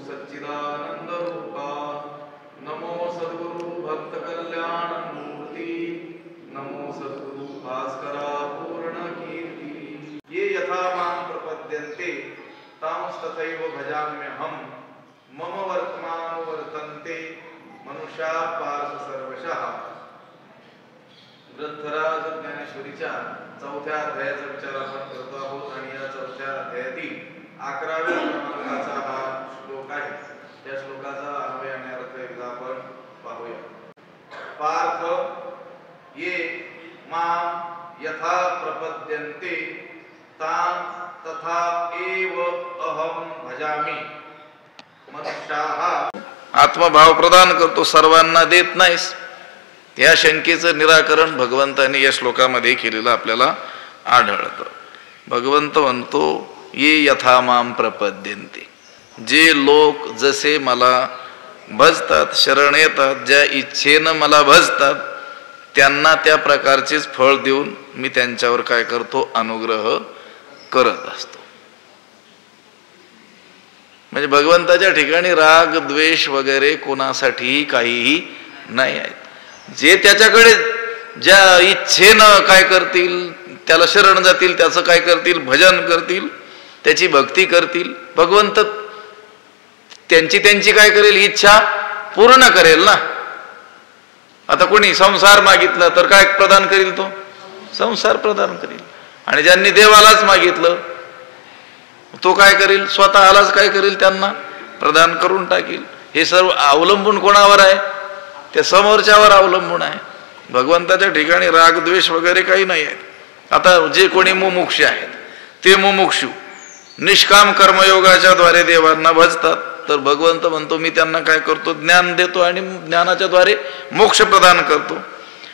सच्चिदानंद रूपा। नमो सद्गुरु भक्त कल्याण मूर्ति। नमो सद्गुरु भास्करा पूर्ण कीर्ति। ये यथा मां प्रपद्यन्ते तांस्तथैव भजाम्यहम्। मम वर्तमानो वर्तन्ते मनुष्या पार्थ सर्वशः। ग्रंथराज ज्ञानेश्वरीच्या 4थ्या अध्यायाचा विचार आपण करतो आहोत आणि या 4थ्या अध्यायातील 11व्या क्रमांकाचा हा श्लोक आहे। त्या श्लोकाचा अन्वय आणि अर्थ एकदा आपण पाहूया। पार्थ ये मां यथा प्रपद्यन्ते तां तथा एव अहम भजामि। मनुष्याः आत्मभाव प्रदान करतो, सर्वांना देत नाहीस। या शंकेचं निराकरण भगवंताने या श्लोकामध्ये केलेलं आपल्याला आढळतं। भगवंत म्हणतो ये यथा माम प्रपद्यन्ते, जे लोक जसे मला भजतात, शरण येतात, ज्या इच्छेनं मला भजतात, त्यांना त्या प्रकारचेच फळ देऊन मी त्यांच्यावर काय करतो, अनुग्रह करत असतो। म्हणजे भगवंताच्या ठिकाणी राग द्वेष वगैरे कोणासाठीही काहीही नाही आहेत। जे त्याच्याकडे ज्या इच्छेनं काय करतील, त्याला शरण जातील, त्याचं काय करतील, भजन करतील, त्याची भक्ती करतील, भगवंत त्यांची काय करेल, इच्छा पूर्ण करेल ना। आता कोणी संसार मागितला तर काय प्रदान करील, तो संसार प्रदान करील। आणि ज्यांनी देवालाच मागितलं तो काय करेल, स्वतःलाच काय करेल, त्यांना प्रदान करून टाकील। हे सर्व अवलंबून कोणावर आहे, त्या समोरच्यावर अवलंबून आहे। भगवंताच्या ठिकाणी राग द्वेष वगैरे काही नाही आहेत। आता जे कोणी मुमुक्षु आहेत ते मुमुक्षु निष्काम कर्मयोगाच्या द्वारे देवांना भजतात, तर भगवंत म्हणतो मी त्यांना काय करतो, ज्ञान देतो आणि ज्ञानाच्या द्वारे मोक्ष प्रदान करतो।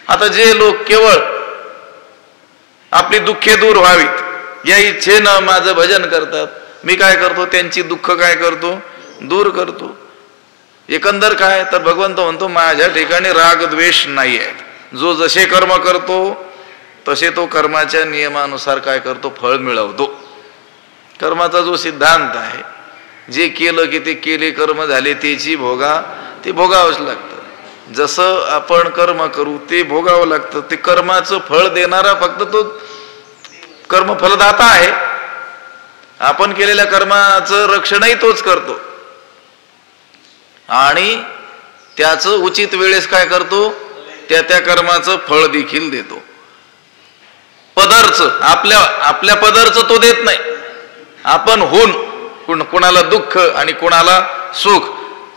आता जे लोक केवळ आपली दुःखे दूर व्हावीत या इच्छेनं माझं भजन करतात, मी काय करतो, त्यांची दुःख काय करतो, दूर करतो। एकंदर काय तर भगवंत म्हणतो माझ्या ठिकाणी राग द्वेष नाही आहेत। जो जसे कर्म करतो तसे तो कर्माच्या नियमानुसार काय करतो, फळ मिळवतो। कर्माचा जो सिद्धांत आहे, जे केलं की ते केले कर्म झाले त्याची ते भोगावंच लागतं। जसं आपण कर्म करू ते भोगावं लागतं। ते कर्माचं फळ देणारा फक्त तो कर्मफलदाता आहे। आपण केलेल्या कर्माचं रक्षणही तोच करतो आणि त्याचं उचित वेळेस काय करतो, त्या कर्माचं फळ देखील देतो। पदरचं आपल्या पदरचं तो देत नाही। आपण कुणाला दुःख आणि कुणाला सुख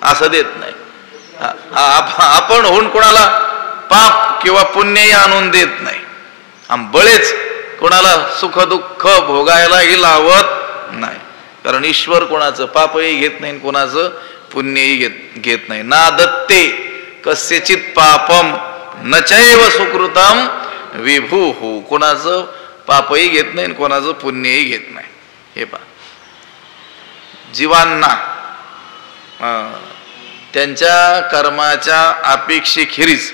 असं देत नाही। आपण कुणाला पाप किंवा पुण्यही आणून देत नाही। बळेच कोणाला सुख दुःख भोगायलाही लावत नाही, कारण ईश्वर कोणाचं पापही घेत नाही, कोणाचं पुण्यही घेत नाही। ना दत्ते कस्यचित पापम न चैव सुकृतम विभुः। कोणाचं पापही घेत नाही, कोणाचं पुण्यही घेत नाही। हे पहा, जीवांना त्यांच्या कर्माच्या अपेक्षेखेरीज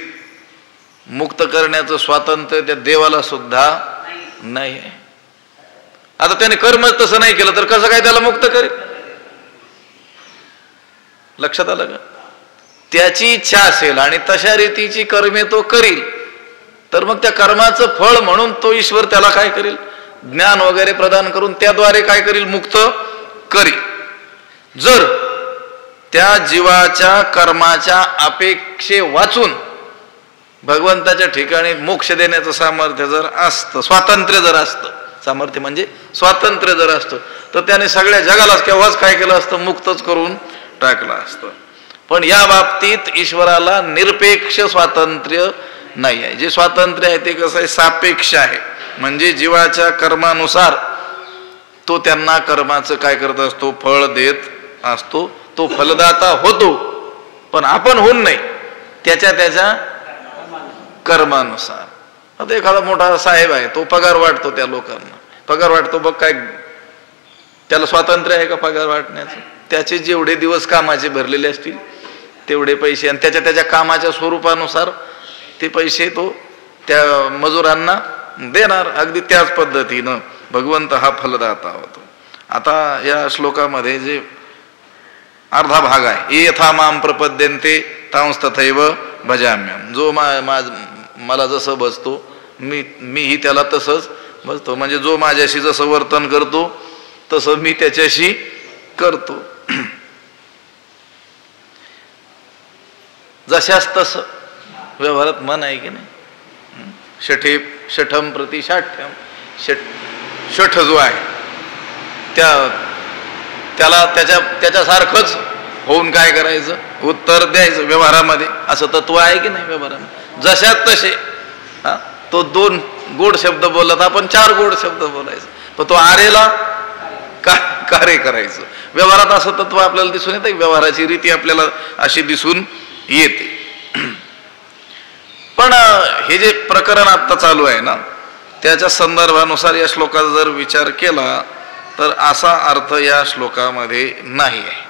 मुक्त करण्याचं स्वातंत्र्य त्या देवाला सुद्धा नाही आहे। आता त्याने कर्म तसं नाही केलं तर कसं काय त्याला मुक्त करेल, लक्षात आलं का? त्याची इच्छा असेल आणि तशा रीतीची कर्मे तो करील तर मग त्या कर्माचं फळ म्हणून तो ईश्वर त्याला काय करेल, ज्ञान वगैरे प्रदान करून त्याद्वारे काय करील, मुक्त करील। जर त्या जीवाच्या कर्माच्या अपेक्षे वाचून भगवंताच्या ठिकाणी मोक्ष देण्याचं सामर्थ्य जर असतं, स्वातंत्र्य जर असतं, सामर्थ्य म्हणजे स्वातंत्र्य जर असतं, तर त्याने सगळ्या जगालाच केव्हाच काय केलं असतं, मुक्तच करून टाकलं असतं। पण या बाबतीत ईश्वराला निरपेक्ष स्वातंत्र्य नाही आहे। जे स्वातंत्र्य आहे ते कसं आहे, सापेक्ष आहे। म्हणजे जीवाच्या कर्मानुसार तो त्यांना कर्माचं काय करत असतो, फळ देत असतो। तो फलदाता होतो, पण आपण होऊन नाही, त्याच्या कर्मानुसार। आता एखादा मोठा साहेब आहे, तो पगार वाटतो त्या लोकांना, पगार वाटतो, बघ काय त्याला स्वातंत्र्य आहे का पगार वाटण्याचं? त्याचे जेवढे दिवस कामाचे भरलेले असतील तेवढे पैसे आणि त्याच्या कामाच्या स्वरूपानुसार ते पैसे तो त्या मजुरांना देणार। अगदी त्याच पद्धतीनं भगवंत हा फलदाता होतो। आता या श्लोकामध्ये जे अर्धा भाग आहे. ये यथा माम प्रपद्यन्ते तांस तथैव भजाम्यहम्. जो मला जसं भजतो मीही त्याला तसंच भजतो. म्हणजे जो माझ्याशी जसं वर्तन करतो तसं मी त्याच्याशी करतो. जशास तसं व्यवहारात मन आहे की नाही. शठम प्रति शाठ्यम. शठ जो आहे त्याला त्याच्यासारखंच होऊन काय करायचं, उत्तर द्यायचं व्यवहारामध्ये. असं तत्व आहे की नाही व्यवहारामध्ये. जशात तसे. तो 2 गोड शब्द बोलला तर आपण 4 गोड शब्द बोलायचं. पण तो आरेला कार्य करायचं. व्यवहारात असं तत्व आपल्याला दिसून येतं. व्यवहाराची रीती आपल्याला अशी दिसून येते. पण हे जे प्रकरण आता चालू आहे ना, त्याच्या संदर्भानुसार या श्लोकाचा जर विचार केला तर असा अर्थ या श्लोकामध्ये नाही आहे.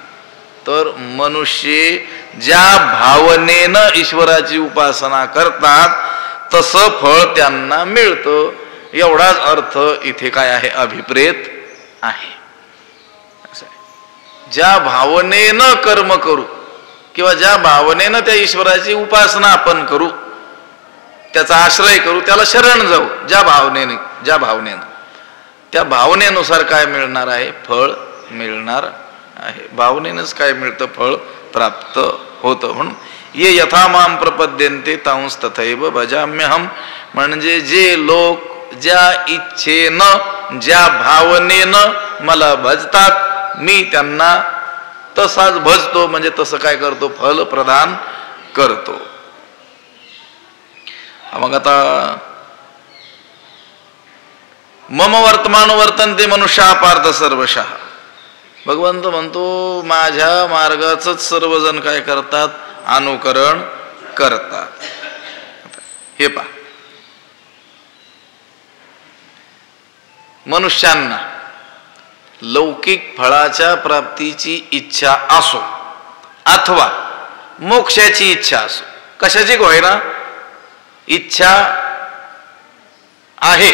तर मनुष्य ज्या भावनेनं ईश्वराची उपासना करतात तसं फळ त्यांना मिळतं, एवढाच अर्थ इथे काय आहे, अभिप्रेत आहे. ज्या भावनेनं कर्म करू किंवा ज्या भावनेनं त्या ईश्वराची उपासना आपण करू, त्याचा आश्रय करू, त्याला शरण जाऊ, ज्या भावनेनं त्या भावनेनुसार काय मिळणार आहे, फळ मिळणार आहे. भावनेनंच काय मिळतं, फळ प्राप्त होतं. म्हणून ये यथा माम प्रपद्यन्ते तांस तथैव भजाम्यहम्. म्हणजे जे लोक ज्या इच्छेनं ज्या भावनेनं मला भजतात मी त्यांना तसाच भजतो. म्हणजे तसं काय करतो, फल प्रदान करतो. मग आता मम वर्तमान वर्तनते मनुष्या पार्थ सर्वशः. भगवंत म्हणतो माझ्या मार्गाचंच सर्वजण काय करतात, अनुकरण करतात. हे पहा, मनुष्यांना लौकिक फळाच्या प्राप्तीची इच्छा असो अथवा मोक्षाची इच्छा असो, कशाची होईना इच्छा आहे,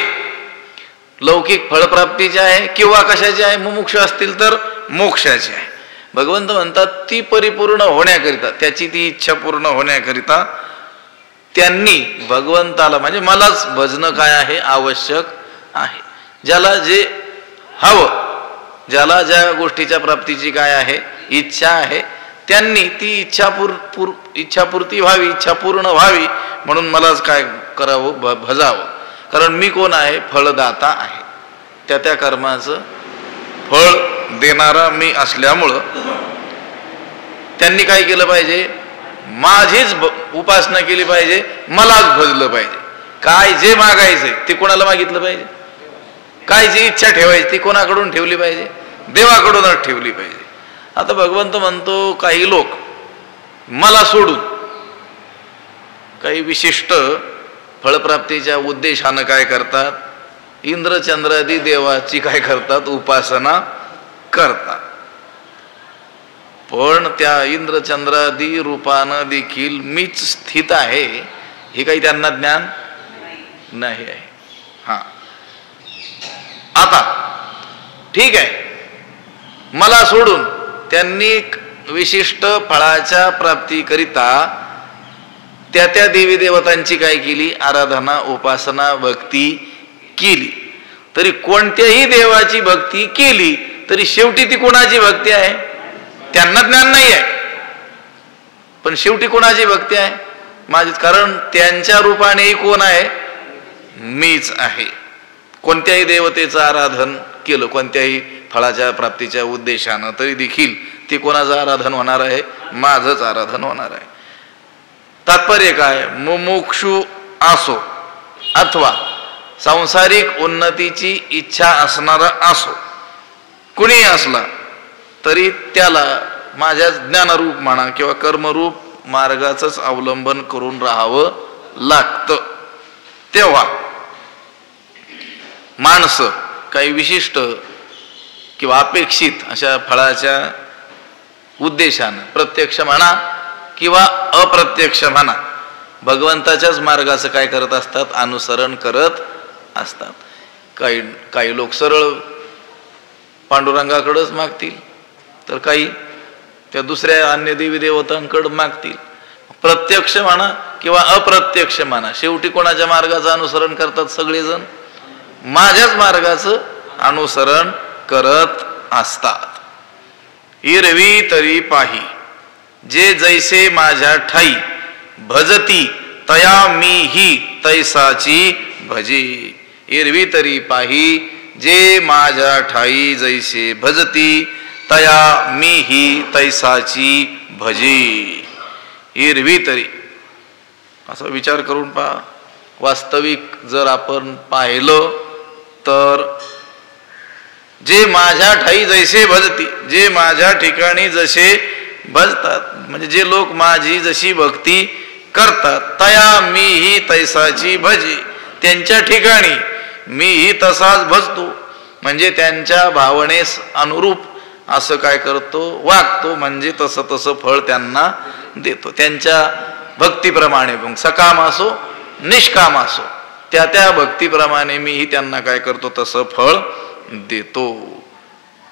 लौकिक फळप्राप्तीची आहे किंवा कशाची आहे, मुमुक्ष असतील तर मोक्षाची आहे. भगवंत म्हणतात ती परिपूर्ण होण्याकरिता, त्याची ती इच्छा पूर्ण होण्याकरिता त्यांनी भगवंताला म्हणजे मलाच भजणं काय आहे, आवश्यक आहे. ज्याला जे हवं, ज्याला ज्या गोष्टीच्या प्राप्तीची काय आहे, इच्छा आहे, त्यांनी ती इच्छापूर्ती व्हावी, इच्छा पूर्ण व्हावी म्हणून मलाच काय करावं, भजावं. कारण मी कोण आहे, फळदाता आहे. त्या कर्माचं फळ देणारा मी असल्यामुळं त्यांनी काय केलं पाहिजे, माझीच उपासना केली पाहिजे, मलाच भजलं पाहिजे. काय जे मागायचंय ते कोणाला मागितलं पाहिजे, काय जी इच्छा ठेवायची ती कोणाकडून ठेवली पाहिजे, देवाकडूनच ठेवली पाहिजे. आता भगवंत म्हणतो काही लोक मला सोडून काही विशिष्ट फळप्राप्तीच्या उद्देशानं काय करतात, इंद्रचंद्रादी देवाची काय करतात, उपासना करतात. पण त्या इंद्रचंद्रादी रूपानं देखील मीच स्थित आहे हे काही त्यांना ज्ञान नाही आहे. हा, आता ठीक आहे, मला सोडून त्यांनी विशिष्ट फळाच्या प्राप्तीकरिता त्या देवी देवतांची काय केली, आराधना, उपासना, भक्ती केली. तरी कोणत्याही देवाची भक्ती केली तरी शेवटी ती कोणाची भक्ती आहे, त्यांना ज्ञान नाही आहे, पण शेवटी कोणाची भक्ती आहे, माझीच. कारण त्यांच्या रूपानेही कोण आहे, मीच आहे. कोणत्याही देवतेचं आराधन केलं कोणत्याही फळाच्या प्राप्तीच्या उद्देशानं तरी देखील ती कोणाचं आराधन होणार आहे, माझंच आराधन होणार आहे. तात्पर्य काय, मुमुक्षु असो अथवा सांसारिक उन्नतीची इच्छा असणारा असो, कुणी असला तरी त्याला माझ्या ज्ञानरूप म्हणा किंवा कर्मरूप मार्गाचंच अवलंबन करून राहावं लागतं. तेव्हा माणसं काही विशिष्ट किंवा अपेक्षित अशा फळाच्या उद्देशानं प्रत्यक्ष म्हणा किंवा अप्रत्यक्ष म्हणा भगवंताच्याच मार्गाचं काय करत असतात, अनुसरण करत असतात. काही लोक सरळ पांडुरंगाकडेच मागतील, तर काही त्या दुसऱ्या अन्य देवी देवतांकडे मागतील. प्रत्यक्ष म्हणा किंवा अप्रत्यक्ष म्हणा, शेवटी कोणाच्या मार्गाचं अनुसरण करतात? सगळेजण माझ्याच मार्गाचं अनुसरण करत असतात. इरवी तरी पाही जे जैसे माझ्या ठाई भजती तया मी ही तैसाची भजे. इरवी तरी पाही जे माझ्या ठाई जैसे भजती तया मी ही तैसाची भजे. इरवी तरी असा विचार करून पहा. वास्तविक जर आपण पाहिलं तर जे माझ्या ठाई जैसे भजती, जे माझ्या ठिकाणी जसे भजतात, म्हणजे जे लोक माझी जशी भक्ती करतात, तया मी ही तैसाची भजे, त्यांच्या ठिकाणी मीही तसाच भजतो, म्हणजे त्यांच्या भावनेस अनुरूप असं काय करतो, वागतो, म्हणजे तसं तसं फळ त्यांना देतो. त्यांच्या भक्तीप्रमाणे, मग सकाम असो निष्काम असो, त्या त्या भक्तीप्रमाणे मीही त्यांना काय करतो, तसं फळ देतो.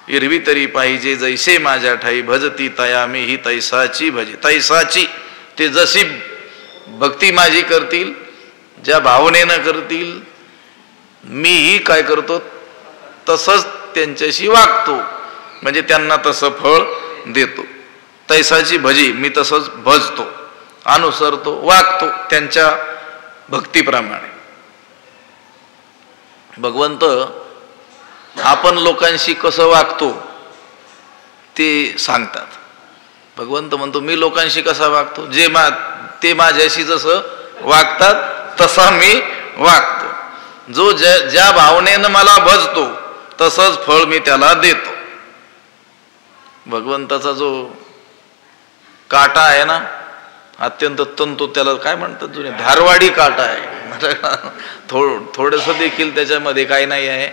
इरवी तरी पाहिजे जैसे माझ्या ठाई भजती तया मी ही तैसाची भजे. तैसाची, ते जशी भक्ती माझी करतील, ज्या भावनेनं करतील, मीही काय करतो तसंच त्यांच्याशी वागतो, म्हणजे त्यांना तसं फळ देतो. तैसाची भजी, मी तसंच भजतो, अनुसरतो, वागतो त्यांच्या भक्तीप्रमाणे. भगवंत आपण लोकांशी कसं वागतो ते सांगतात. भगवंत म्हणतो मी लोकांशी कसा वागतो, ते माझ्याशी जसं वागतात तसा मी वागतो. जो ज्या भावनेनं मला भजतो तसंच फळ मी त्याला देतो. भगवंताचा जो काटा आहे ना, अत्यंत तंतू, त्याला काय म्हणतात जुने, धारवाडी काटा आहे. थोडस देखील त्याच्यामध्ये काही नाही आहे,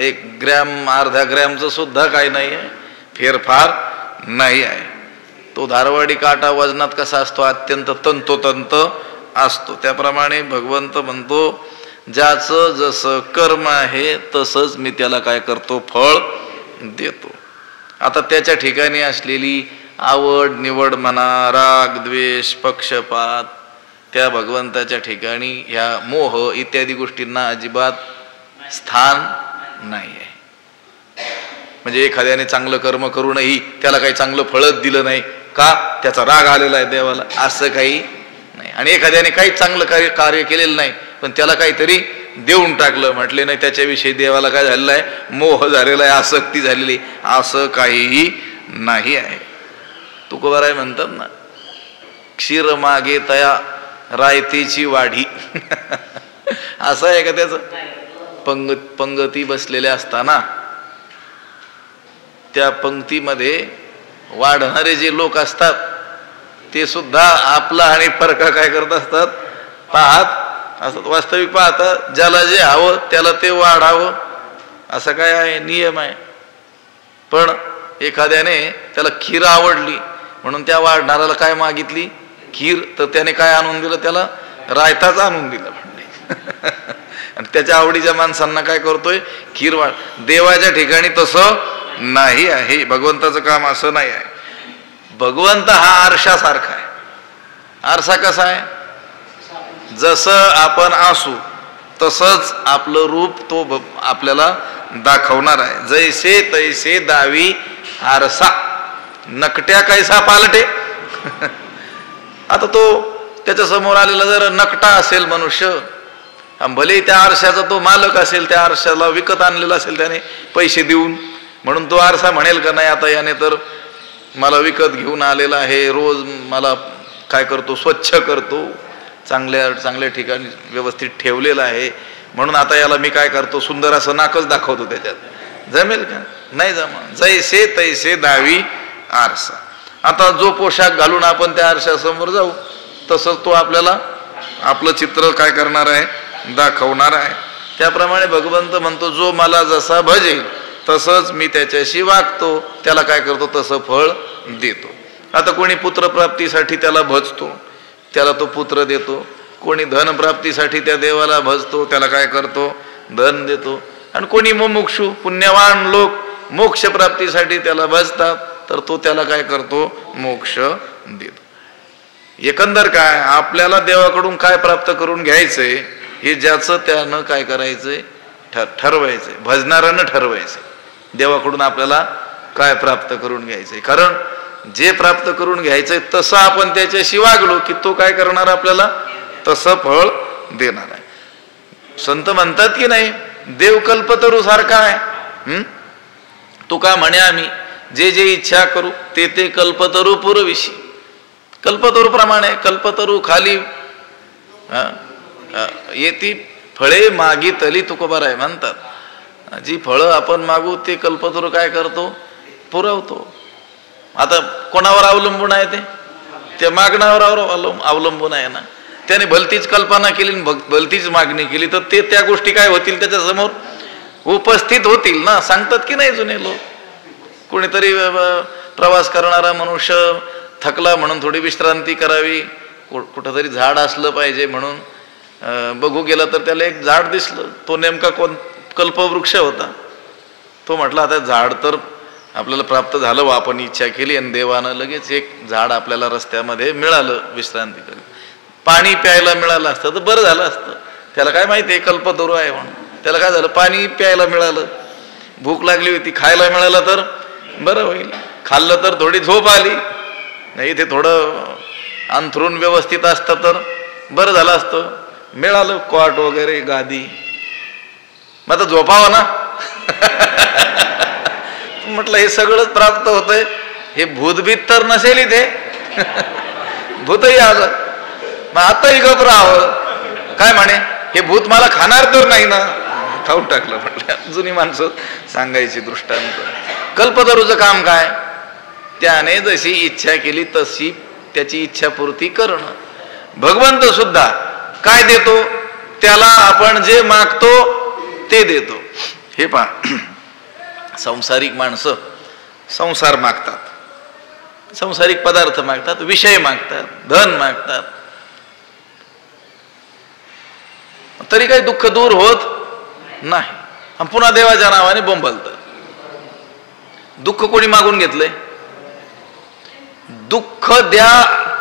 1 ग्रॅम अर्धा ग्रॅमचं सुद्धा काही नाही आहे, फेरफार नाही आहे. तो धारवाडी काटा वजनात कसा असतो, अत्यंत तंतोतंत असतो. त्याप्रमाणे भगवंत म्हणतो ज्याचं जसं कर्म आहे तसंच मी त्याला काय करतो, फळ देतो. आता त्याच्या ठिकाणी असलेली आवड निवड म्हणा, राग द्वेष पक्षपात, त्या भगवंताच्या ठिकाणी ह्या मोह इत्यादी गोष्टींना अजिबात स्थान नाही आहे. म्हणजे एखाद्याने चांगलं कर्म करूनही त्याला काही चांगलं फळच दिलं नाही का, त्याचा राग आलेला आहे देवाला, असं काही नाही. आणि एखाद्याने काही चांगलं कार्य केलेलं नाही पण त्याला काहीतरी देऊन टाकलं, म्हटले नाही त्याच्याविषयी देवाला काय झालेलं आहे, मोह झालेला आहे, आसक्ती झालेली, असं काहीही नाही आहे. तुकोबाराय म्हणतात ना, क्षीर मागे तया रायतेची वाढी. असं आहे का त्याचं? पंगती बसलेल्या असताना त्या पंक्तीमध्ये वाढणारे जे लोक असतात ते सुद्धा आपला आणि फरका काय करत असतात, पाहत असतात. वास्तविक पाहता ज्याला जे हवं त्याला ते वाढावं असं काय आहे, नियम आहे. पण एखाद्याने त्याला खीर आवडली म्हणून त्या वाढणाऱ्याला काय मागितली, खीर, तर त्याने काय आणून दिलं, त्याला रायताच आणून दिलं. आणि त्याच्या आवडीच्या माणसांना काय करतोय, खीर वाढ. देवाच्या ठिकाणी तसं नाही आहे. भगवंताचं काम असं नाही आहे. भगवंत हा आरशासारखा आहे. आरसा कसा आहे, जसं आपण असू तसंच आपलं रूप तो आपल्याला दाखवणार आहे. जैसे तैसे दावी आरसा, नकट्या कैसा पालटे. आता तो त्याच्या समोर आलेला जर नकटा असेल मनुष्य, भले त्या आरशाचा तो मालक असेल, त्या आरशाला विकत आणलेला असेल त्याने पैसे देऊन, म्हणून तो आरसा म्हणेल का नाही आता याने तर मला विकत घेऊन आलेला आहे, रोज मला काय करतो, स्वच्छ करतो, चांगल्या ठिकाणी व्यवस्थित ठेवलेलं आहे, म्हणून आता याला मी काय करतो, सुंदर असं नाकच दाखवतो. त्याच्यात जमेल का, नाही जमा. जैसे तैसे दावी आरसा. आता जो पोशाख घालून आपण त्या आरशासमोर जाऊ तसंच तो आपल्याला आपलं चित्र काय करणार आहे, दाखवणार आहे. त्याप्रमाणे भगवंत म्हणतो जो मला जसा भजेल तसंच मी त्याच्याशी वागतो, त्याला काय करतो, तसं फळ देतो. आता कोणी पुत्रप्राप्तीसाठी त्याला भजतो, त्याला तो पुत्र देतो. कोणी धनप्राप्तीसाठी त्या देवाला भजतो, त्याला काय करतो, धन देतो. आणि कोणी मुमुक्षु पुण्यवान लोक मोक्षप्राप्तीसाठी त्याला भजतात, तर तो त्याला काय करतो, मोक्ष देतो. एकंदर काय, आपल्याला देवाकडून काय प्राप्त करून घ्यायचंय हे ज्याचं त्यानं काय करायचंय, ठरवायचंय, भजनारानं ठरवायचंय देवाकडून आपल्याला काय प्राप्त करून घ्यायचंय. कारण जे प्राप्त करून घ्यायचंय तसं आपण त्याच्याशी वागलो की तो काय करणार, आपल्याला तसं फळ देणार आहे. संत म्हणतात की नाही, देव कल्पतरू सारखा आहे. तू का म्हणे आम्ही जे जे इच्छा करू ते ते कल्पतरू पुरविशी. कल्पतरू प्रमाणे, कल्पतरू खाली येती फळे मागितली तुकोबाराय म्हणतात. जी फळं आपण मागू ते कल्पतरू काय करतो, पुरवतो. आता कोणावर अवलंबून आहे ते, त्या मागण्यावर अवलंबून आहे ना. त्याने भलतीच कल्पना केली, भलतीच मागणी केली तर ते त्या गोष्टी काय होतील, त्याच्या समोर उपस्थित होतील ना. सांगतात की नाही जुने लोक, कोणीतरी प्रवास करणारा मनुष्य थकला म्हणून थोडी विश्रांती करावी, कुठंतरी झाड असलं पाहिजे म्हणून बघू गेला तर त्याला एक झाड दिसलं. तो नेमका कोण, कल्पवृक्ष होता. तो म्हटला आता झाड तर आपल्याला प्राप्त झालं व आपण इच्छा केली आणि देवानं लगेच एक झाड आपल्याला रस्त्यामध्ये मिळालं विश्रांती करी. पाणी प्यायला मिळालं असतं तर बरं झालं असतं. त्याला काय माहिती आहे कल्पतरू आहे म्हणून. त्याला काय झालं, पाणी प्यायला मिळालं, भूक लागली होती, खायला मिळालं तर बरं होईल. खाल्लं तर थोडी झोप आली, नाही ते थोडं अंथरून व्यवस्थित असतं तर बरं झालं असतं. मिळालं कॉट वगैरे, गादी, मग आता झोपावं ना. म्हटलं हे सगळंच प्राप्त होतंय, हे भूतभीत तर नसेल इथे. भूतही आलं, मग आताही गप राहावं. काय म्हणे, हे भूत मला खाणार तर नाही ना. खाऊन टाकलं म्हटलं. जुनी माणसं सांगायची दृष्टांत. कल्पतरूचं काम काय, त्याने जशी इच्छा केली तशी त्याची इच्छापूर्ती करणं. भगवंत सुद्धा काय देतो, त्याला आपण जे मागतो ते देतो. हे पहा, संसारिक माणसं संसार मागतात, संसारिक पदार्थ मागतात, विषय मागतात, धन मागतात, तरी काही दुःख दूर होत नाही. आणि पुन्हा देवाच्या नावाने बोंबलतात. दुःख कोणी मागून घेतलंय, दुःख द्या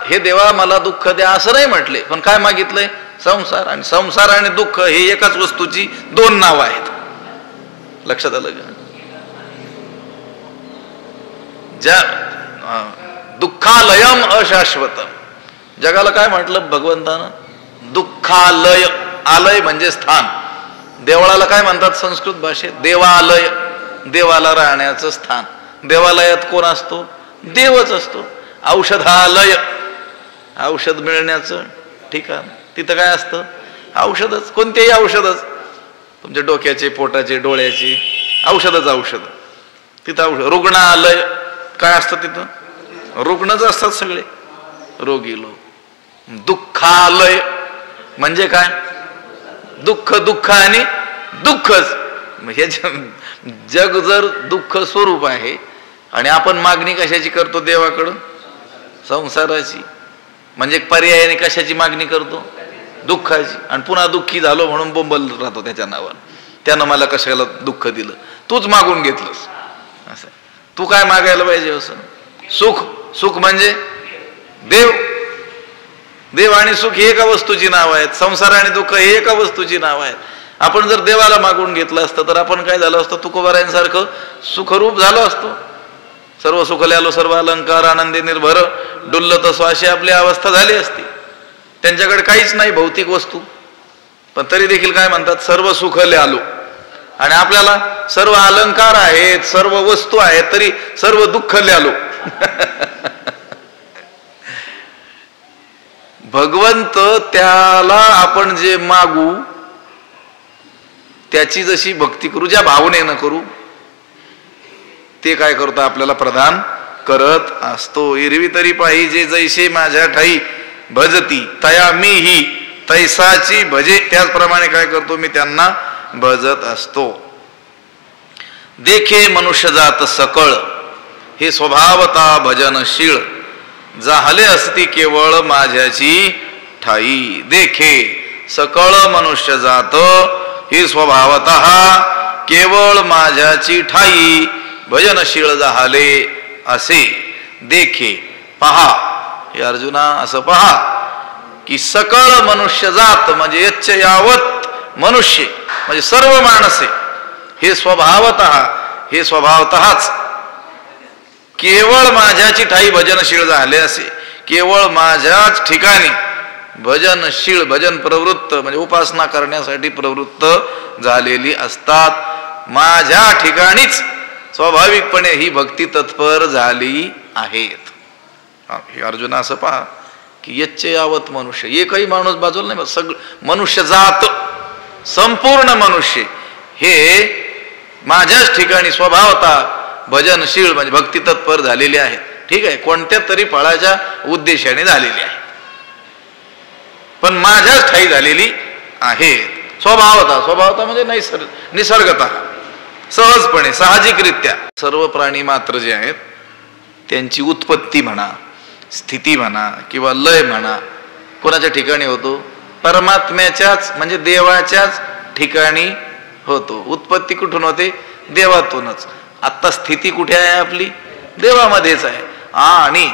हे देवा मला दुःख द्या असं नाही म्हटले, पण काय मागितलंय, संसार. आणि संसार आणि दुःख हे एकाच वस्तूची दोन नावं आहेत. लक्षात आलं का? ज्या दुःखालयम अशाश्वतम, जगाला काय म्हटलं भगवंतानं, दुःखालय. आलय म्हणजे स्थान. देवळाला काय म्हणतात संस्कृत भाषेत, देवालय. देवाला राहण्याचं स्थान. देवालयात कोण असतो, देवच असतो. औषधालय, औषध मिळण्याचं ठिकाण. तिथं काय असतं, औषधच, कोणतेही औषधच. तुमच्या डोक्याचे, पोटाचे, डोळ्याचे औषधच औषध. तिथं औषध. रुग्णालय काय असतं, तिथं रुग्णच असतात सगळे, रोगी लोक. दुःखालय म्हणजे काय, दुःख, दुःख आणि दुःखच. हे जग जर दुःख स्वरूप आहे आणि आपण मागणी कशाची करतो देवाकडून, संसाराची, म्हणजे पर्यायाने कशाची मागणी करतो, दुःखाची. आणि पुन्हा दुःखी झालो म्हणून बोंबल राहतो त्याच्या नावावर. त्यानं मला कशाला दुःख दिलं, तूच मागून घेतलंस असं. तू काय मागायला पाहिजे असं, सुख. सुख म्हणजे देव. देव आणि सुख हे एका वस्तूची नाव आहेत. संसार आणि दुःख हे एका वस्तूची नाव आहेत. आपण जर देवाला मागून घेतलं असतं तर आपण काय झालं असतं, तुकोबारायांसारखं सुखरूप झालो असतो. सर्व सुखले आलो सर्व अलंकार आनंदे निर्भर डुल्लत असो अशी आपली अवस्था झाली असती. त्यांच्याकडे काहीच नाही भौतिक वस्तू, पण तरी देखील काय म्हणतात, सर्व सुखले आलो. आणि आपल्याला सर्व अलंकार आहेत, सर्व वस्तू आहेत, तरी सर्व दुःखले आलो. भगवंत त्याला आपण जे मागू त्याची जशी भक्ती करू, ज्या भावनेनं करू, ते काय करतो, आपल्याला प्रदान करत असतो. एरवी तरी पाहिजे जैसे माझ्या ठाई भजती तया मी ही तैसाची भजे. त्याचप्रमाणे काय करतो, मी त्यांना भजत असतो. देखे मनुष्य जात सकळ हे स्वभावता भजनशीळ जाहले असती केवळ माझ्याची ठाई. देखे सकळ मनुष्य जात हे स्वभावतः केवळ माझ्याची ठाई भजनशीळ जाहले. असे देखे पहा. हे अर्जुना असं पहा की सकळ मनुष्य जात म्हणजे यच्च यावत मनुष्य म्हणजे सर्व माणसे हे स्वभावतःच केवळ माझ्याची ठाई भजनशील झाले असे. केवळ माझ्याच ठिकाणी भजनशील भजन प्रवृत्त म्हणजे उपासना करण्यासाठी प्रवृत्त झालेली असतात. माझ्या ठिकाणीच स्वाभाविकपणे ही भक्ती तत्पर झाली आहेत. हे अर्जुना असं पहा की यच्च यावत मनुष्य एकही माणूस बाजूला नाही, सगळं मनुष्य जात संपूर्ण मनुष्य हे माझ्याच ठिकाणी स्वभावतः भजनशील म्हणजे भक्ती तत्पर झालेले आहेत. ठीक आहे, कोणत्या तरी फळाच्या उद्देशाने झालेली आहे, पण माझ्याच ठाई झालेली आहेत. स्वभावतः म्हणजे निसर्गतः सहजपणे साहजिकरित्या सर्व प्राणी मात्र जे आहेत त्यांची उत्पत्ती म्हणा, स्थिती म्हणा किंवा लय म्हणा कोणाच्या ठिकाणी होतो? परमात्म्याच्याच म्हणजे देवाच्याच ठिकाणी होतो. उत्पत्ती कुठून होते? देवातूनच. आता स्थिती कुठे आहे? आपली देवामध्येच आहे. आणि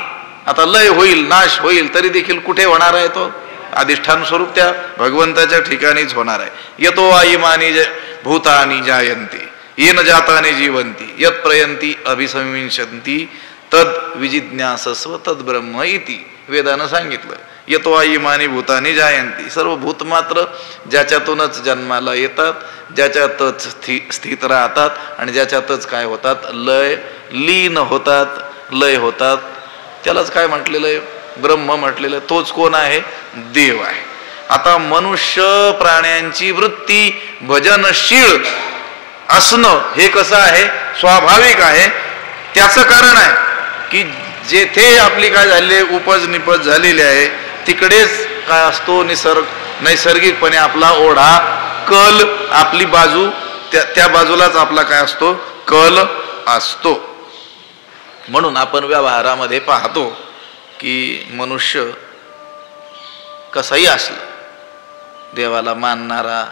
आता लय होईल, नाश होईल, तरी देखील कुठे होणार आहे? तो अधिष्ठान स्वरूप त्या भगवंताच्या ठिकाणीच होणार आहे. यतो आयमानी भूतानी जायन्ते येन जाताने जीवंती यत प्रयंती अभिसंविशंती तद विजिज्ञासस्व तद ब्रह्म इति वेदानं सांगितलं. यतो आयमानी भूतानी जायंती सर्व भूत मात्र ज्याच्यातूनच जन्माला येतात, ज्याच्यातच स्थित राहतात आणि ज्याच्यातच काय होतात? लीन होतात, लय होतात. त्यालाच काय म्हटलेलं आहे? ब्रह्म म्हटलेलं आहे. तोच कोण आहे? देव आहे. आता मनुष्य प्राण्यांची वृत्ती भजनशील असणं हे कसं आहे? स्वाभाविक आहे. त्याचं कारण आहे की जेथे आपली काय झालेली उपज निपज झालेली आहे तिकडेच काय असतो? नैसर्गिकपणे आपला ओढा कल, आपली बाजू त्या बाजूलाच आपला काय असतो? कल असतो. म्हणून आपण व्यवहारामध्ये पाहतो की मनुष्य कसाही असला, देवाला मानणारा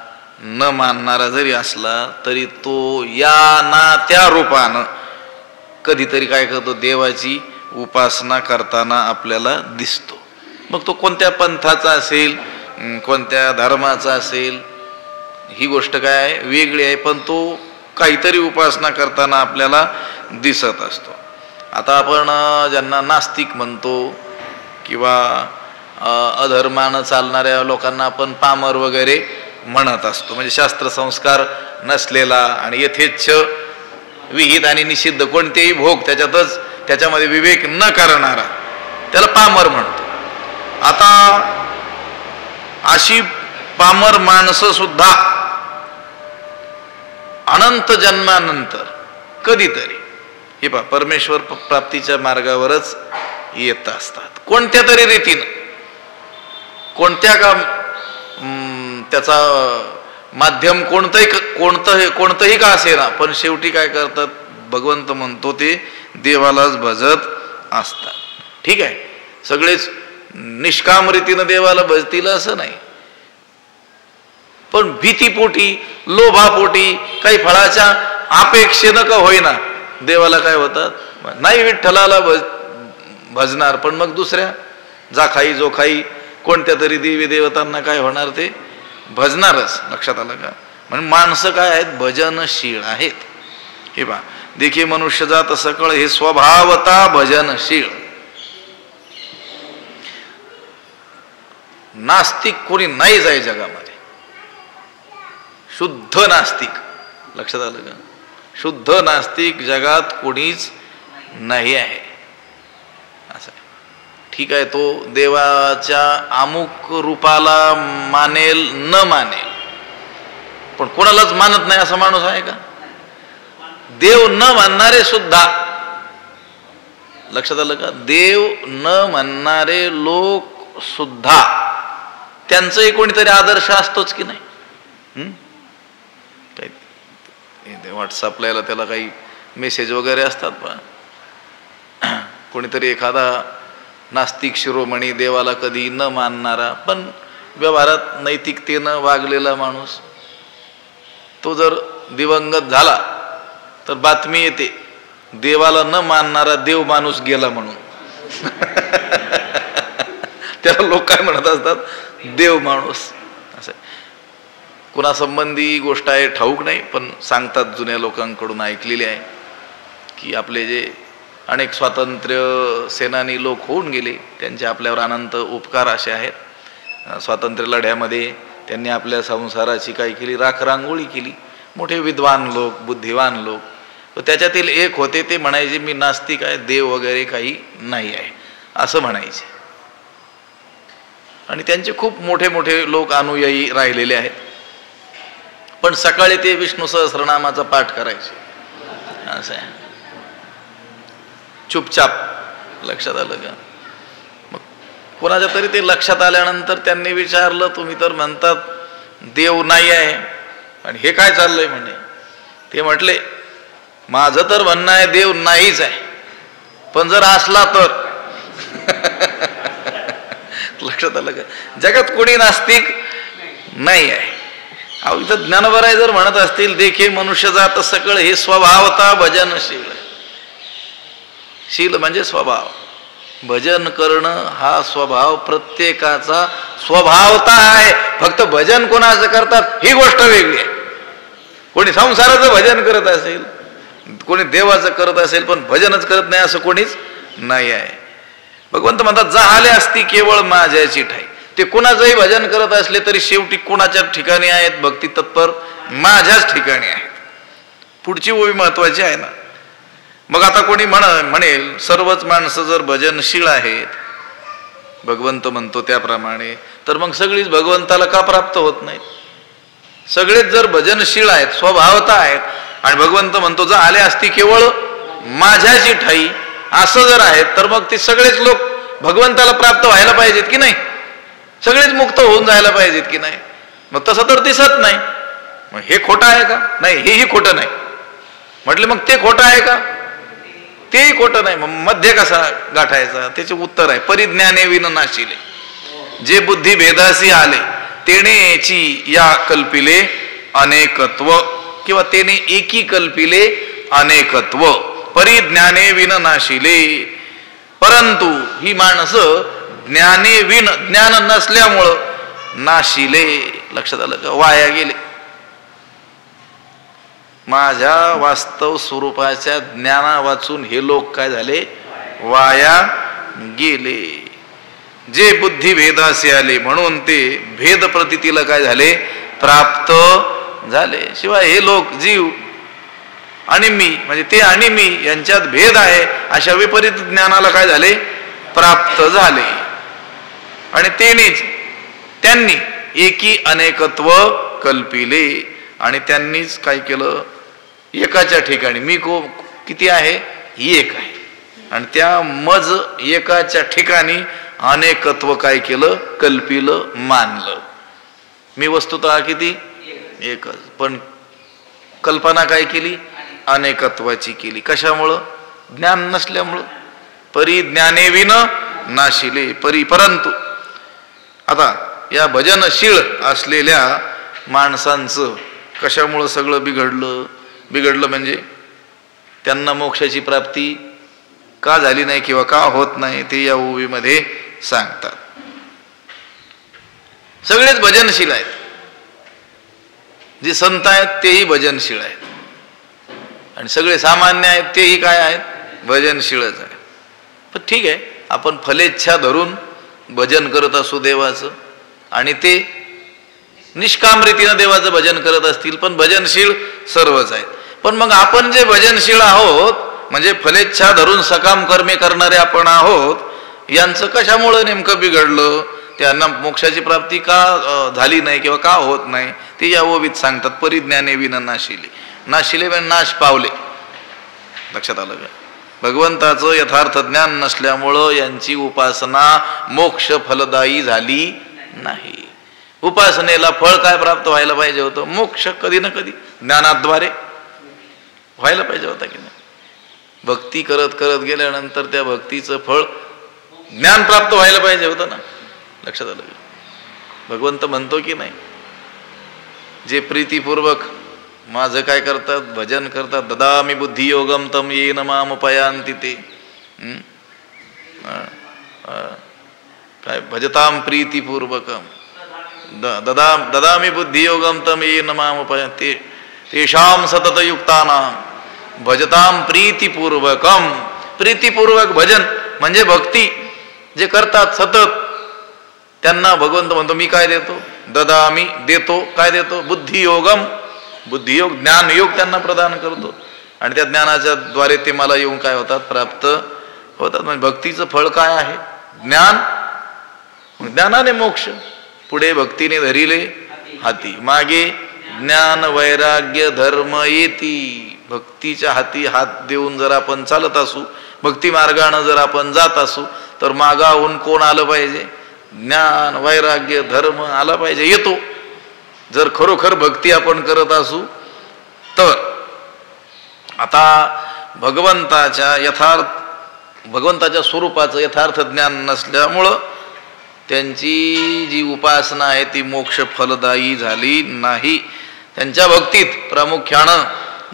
न मानणारा जरी असला तरी तो या ना त्या रूपानं कधीतरी काय करतो? देवाची उपासना करताना आपल्याला दिसतो. मग तो कोणत्या पंथाचा असेल, कोणत्या धर्माचा असेल, ही गोष्ट काय आहे? वेगळी आहे, पण तो काहीतरी उपासना करताना आपल्याला दिसत असतो. आता आपण ज्यांना नास्तिक म्हणतो किंवा अधर्मानं चालणाऱ्या लोकांना आपण पामर वगैरे म्हणत असतो, म्हणजे शास्त्र संस्कार नसलेला आणि यथेच्छ विहित आणि निषिद्ध कोणतेही भोग त्याच्यामध्ये विवेक न करणारा त्याला पामर म्हणतो. आता अशी पामर माणसं सुद्धा अनंत जन्मानंतर कधीतरी हे पहा परमेश्वर प्राप्तीच्या मार्गावरच येत असतात. कोणत्या तरी रीतीनं, कोणत्या का त्याचा माध्यम कोणतंही का असेना, पण शेवटी काय करतात? भगवंत म्हणतो ते देवालाच भजत असतात. ठीक आहे, सगळेच निष्काम रीतीनं देवाला भजतील असं नाही, पण भीतीपोटी, लोभापोटी, काही फळाच्या अपेक्षेनं का होईना देवाला काय होतात? नाही विठ्ठलाला भजणार, पण मग दुसऱ्या जाखाई जोखाई कोणत्या तरी देवी देवतांना काय होणार? ते भजणारच. लक्षात आलं का? म्हणून माणसं काय आहेत? भजनशील आहेत. हे पहा, देखील मनुष्य जात सकळ हे स्वभावता भजनशील. नास्तिक कोणी नाहीच आहे जगामध्ये, शुद्ध नास्तिक. लक्षात आलं का? शुद्ध नास्तिक जगात कोणीच नाही आहे. असं ठीक आहे, तो देवाच्या अमुक रूपाला मानेल न मानेल, पण कोणालाच मानत नाही असा माणूस आहे का? देव न मानणारे सुद्धा, लक्षात आलं का? देव न मानणारे लोक सुद्धा त्यांचाही कोणीतरी आदर्श असतोच की नाही? व्हॉट्सअपला त्याला काही मेसेज वगैरे असतात पण कोणीतरी एखादा नास्तिक शिरोमणी, देवाला कधी न मानणारा पण व्यवहारात नैतिकतेनं वागलेला माणूस, तो जर दिवंगत झाला तर बातमी येते देवाला न मानणारा देव माणूस गेला म्हणून. त्याला लोक काय म्हणत असतात, देव माणूस. असं कुणासंबंधी गोष्ट आहे ठाऊक नाही, पण सांगतात, जुन्या लोकांकडून ऐकलेली आहे की आपले जे अनेक स्वातंत्र्य सेनानी लोक होऊन गेले, त्यांचे आपल्यावर अनंत उपकार असे आहेत. स्वातंत्र्य लढ्यामध्ये त्यांनी आपल्या संसाराची काय केली, राखरांगोळी केली. मोठे विद्वान लोक, बुद्धिवान लोक. त्याच्यातील एक होते, ते म्हणायचे मी नास्तिक आहे, देव वगैरे काही नाही आहे असं म्हणायचे. आणि त्यांचे खूप मोठे मोठे लोक अनुयायी राहिलेले आहेत. पण सकाळी ते विष्णू सहस्रनामाचा पाठ करायचे. असं आहे, चुपचाप. लक्षात आलं का? मग कोणाच्या तरी ते लक्षात आल्यानंतर त्यांनी विचारलं, तुम्ही तर म्हणतात देव नाही आहे आणि हे काय चाललंय म्हणजे. ते म्हटले, माझं तर म्हणणं आहे देव नाहीच आहे, पण जर असला तर. लक्षात आलं का? जगात कोणी नास्तिक नाही आहे. अहो, इथं ज्ञानोबराय जर म्हणत असतील, देखे मनुष्य जात सकळ हे स्वभावता भजनशील. शील म्हणजे स्वभाव. भजन करणं हा स्वभाव प्रत्येकाचा स्वभावता आहे. फक्त भजन कोणाचं करतात ही गोष्ट वेगळी आहे. कोणी संसाराचं भजन करत असेल, कोणी देवाचं करत असेल, पण भजनच करत नाही असं कोणीच नाही आहे. भगवंत म्हणतात, जाहले असती केवळ माझ्याची ठाई. ते कुणाचंही भजन करत असले तरी शेवटी कुणाच्या ठिकाणी आहेत, भक्ती तत्पर माझ्याच ठिकाणी आहेत. पुढची ओवी महत्वाची आहे ना. मग आता कोणी म्हणेल सर्वच माणसं जर भजनशील आहेत, भगवंत म्हणतो त्याप्रमाणे, तर मग सगळीच भगवंताला का प्राप्त होत नाहीत? सगळेच जर भजनशील आहेत, स्वभावता आहेत, आणि भगवंत म्हणतो जर आले असती केवळ माझ्याची ठाई, असं जर आहेत, तर मग ते सगळेच लोक भगवंताला प्राप्त व्हायला पाहिजेत की नाही? सगळेच मुक्त होऊन जायला पाहिजेत की नाही? मग तसं तर दिसत नाही. मग हे खोटं आहे का? नाही, हेही खोटं नाही. म्हटले मग ते खोटं आहे का? तेही खोटं नाही. मग मध्य कसा गाठायचा? त्याचे उत्तर आहे, परिज्ञाने विन नाशिले, जे बुद्धी भेदासी आले तेनेची या कल्पिले अनेकत्व, किंवा तेने एकी कल्पिले अनेकत्व. परिज्ञाने विन नाशिले, परंतु ही माणसं ज्ञाने विन, ज्ञान नसल्यामुळं नाशिले. लक्षात आलं का? वाया गेले. माझ्या वास्तव स्वरूपाच्या ज्ञाना वाचून हे लोक काय झाले? वाया गेले. जे बुद्धी भेदासे आले, म्हणून ते भेद प्रतीतीला काय झाले? प्राप्त झाले. शिवाय हे लोक जीव आणि मी, म्हणजे ते आणि मी यांच्यात भेद आहे अशा विपरीत ज्ञानाला काय झाले? प्राप्त झाले. आणि त्यांनी एकी अनेकत्व कल्पिले, आणि त्यांनीच काय केलं? एकाच्या ठिकाणी मी किती आहे? एक आहे, आणि त्या मज एकाच्या ठिकाणी अनेकत्व काय केलं? कल्पिलं, मानलं. मी वस्तुतः किती? एकच, पण कल्पना काय केली? अनेकत्वाची केली. कशामुळं? ज्ञान नसल्यामुळं. परिज्ञाने विन नाशिले, परंतु आता या भजनशील असलेल्या माणसांचं कशामुळं सगळं बिघडलं म्हणजे त्यांना मोक्षाची प्राप्ती का झाली नाही किंवा का होत नाही ते या ओवीमध्ये सांगतात. सगळेच भजनशील आहेत. जे संत आहेत तेही भजनशील आहेत, आणि सगळे सामान्य आहेत तेही काय आहेत? भजनशीलच आहे. पण ठीक आहे, आपण फलेच्छा धरून भजन करत असू देवाचं, आणि ते निष्काम रीतीनं देवाचं भजन करत असतील, पण भजनशील सर्वच आहेत. पण मग आपण जे भजनशील आहोत, म्हणजे फलेच्छा धरून सकाम कर्मे करणारे आपण आहोत, यांचं कशामुळं नेमकं बिघडलं? त्यांना मोक्षाची प्राप्ती का झाली नाही किंवा का होत नाही ते या ओवीत सांगतात. परिज्ञाने विन नाशिले. नाशिले म्हणजे नाश पावले. लक्षात आलं का? भगवंताचं यथार्थ ज्ञान नसल्यामुळं यांची उपासना मोक्ष फलदायी झाली नाही. उपासनेला फळ काय प्राप्त व्हायला पाहिजे होतं? मोक्ष. कधी ना कधी ज्ञानाद्वारे व्हायला पाहिजे होता की नाही? भक्ती करत करत गेल्यानंतर त्या भक्तीचं फळ ज्ञान प्राप्त व्हायला पाहिजे होतं ना. लक्षात आलं का? भगवंत म्हणतो की नाही, जे प्रीतीपूर्वक माझं काय करतात, भजन करतात. ददामी बुद्धियोगम तम येन मामुपयांति ते. काय भजताम प्रीतिपूर्वकम ददामी बुद्धियोगम तम येन मामुपयांति तेषाम सततयुक्तानाम भजताम प्रीतिपूर्वकम. प्रीतिपूर्वक भजन म्हणजे भक्ती जे करतात सतत, त्यांना भगवंत म्हणतो मी काय देतो, ददामी देतो. काय देतो, बुद्धियोगम, बुद्धियोग ज्ञानयोग त्यांना प्रदान करतो. आणि त्या ज्ञानाच्या द्वारे ते मला येऊन काय होतात, प्राप्त होतात. म्हणजे भक्तीचं फळ काय आहे, ज्ञान. ज्ञानाने मोक्ष, पुढे भक्तीने धरिले हाती, मागे ज्ञान वैराग्य धर्म येती. भक्तीच्या हाती हात देऊन जर आपण चालत असू, भक्ती मार्गाने जर आपण जात असू, तर मागाहून कोण आलं पाहिजे, ज्ञान वैराग्य धर्म आला पाहिजे, येतो. जर खरोखर भक्ती आपण करत असू तर. आता भगवंताच्या स्वरूपाचं यथार्थ ज्ञान नसल्यामुळं त्यांची जी उपासना आहे ती मोक्ष फलदायी झाली नाही. त्यांच्या भक्तीत प्रामुख्यानं